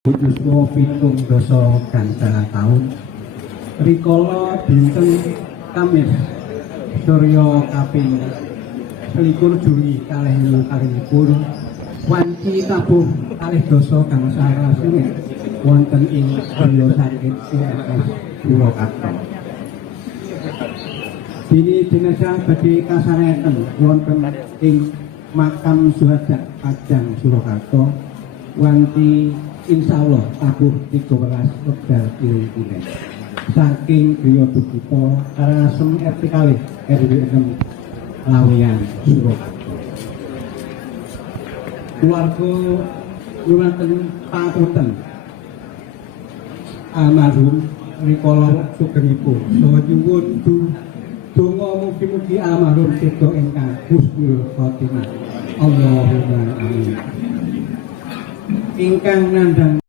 Yuswa pitung dasa gangsal taun rikala dinten Kamis Surya kaping 21 Juli kalih kalihipun wanci tabuh kalih dasa gangsal rasune wonten ing griya sakit UMS Purwakarta. Dini jenazah badhe kasareken wonten ing makam Syuhada Pajang Surakarta wanci insyaallah tabuh 13 wekdal kiring-kiring saking griya Dukita Karangasem RT kalih RW 6 Laweyan Surakarta. Keluarga nyuwun pangapunten almarhum rikala sugengipun saha nyuwun donga mugi-mugi almarhum seda ingkang husnul khotimah. Allahumma amin. Ingkang nandhang